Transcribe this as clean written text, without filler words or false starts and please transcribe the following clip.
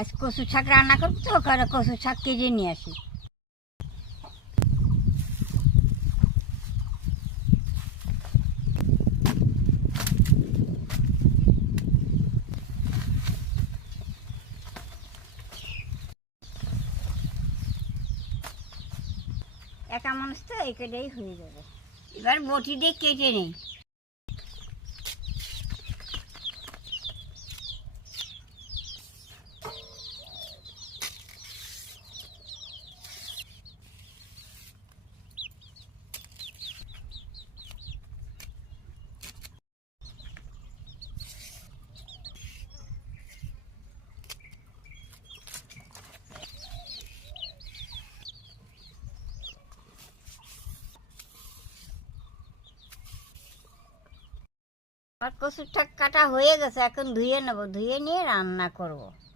আজ কচু শাক রান্না করবো তো ওখানে কচু শাক কেটে নিয়ে আসি। একা মানুষ তো এই কেটেই হয়ে যাবে। এবার বটি দিয়ে কেটে নেই। আর কচুর শাক কাটা হয়ে গেছে, এখন ধুয়ে নেবো, ধুয়ে নিয়ে রান্না করব।